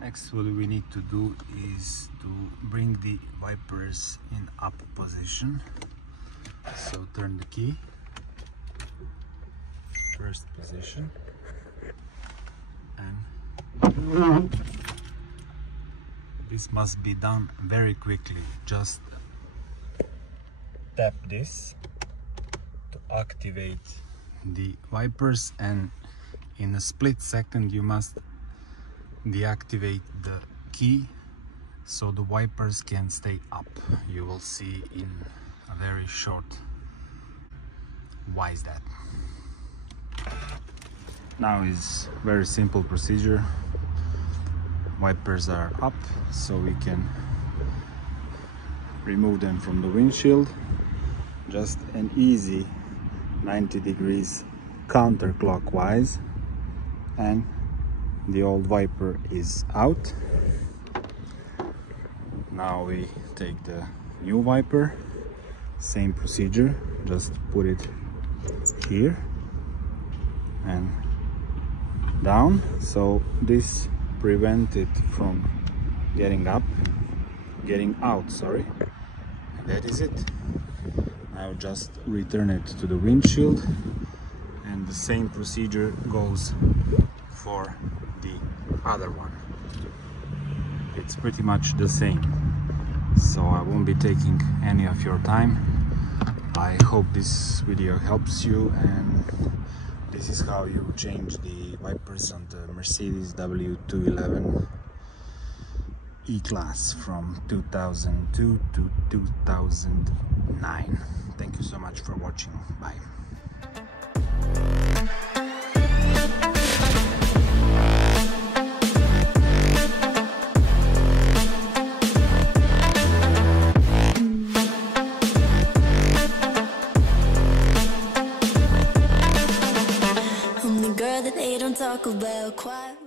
Next, what we need to do is to bring the wipers in up position. So turn the key, first position, and this must be done very quickly. Just tap this to activate the wipers, and in a split second you must deactivate the key so the wipers can stay up. You will see in a very short why is that. Now is very simple procedure. Wipers are up, so we can remove them from the windshield. Just an easy 90 degrees counterclockwise, and the old wiper is out. Now we take the new wiper, same procedure, just put it here and down, so this prevents it from getting out, sorry. That is it. Now just return it to the windshield, and the same procedure goes for the other one. It's pretty much the same, so I won't be taking any of your time. I hope this video helps you, and this is how you change the wipers on the Mercedes W211 E Class from 2002 to 2009. Thank you so much for watching. Bye. Girl that they don't talk about quiet.